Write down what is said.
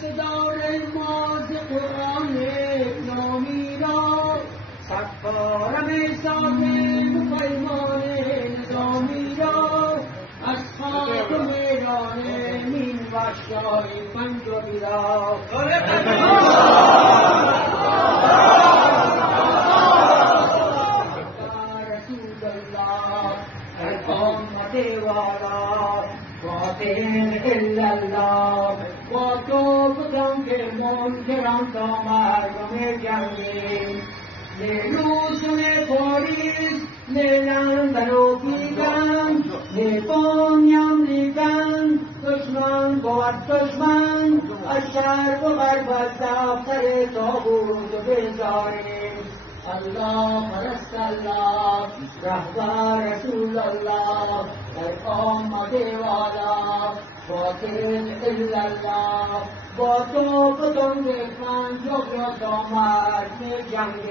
صدار ماز قرآن نامی را سفارم ساز پیمان نظامی را از خاک میدان نیم وحشای پنجابی را رسول الله امت والا باطن الا الله با تو بودم که منکرم تا مردم جنگی نه روز نه پاریس نه لندن و پیکن نه بانیم لیکن دشمن بود دشمن از شرق و غرب از دفتر تابوت بزاریم الله پرست الله رهبر رسول الله در آمد والا باطل الا الله با تو بدون پنج و دامت جنگ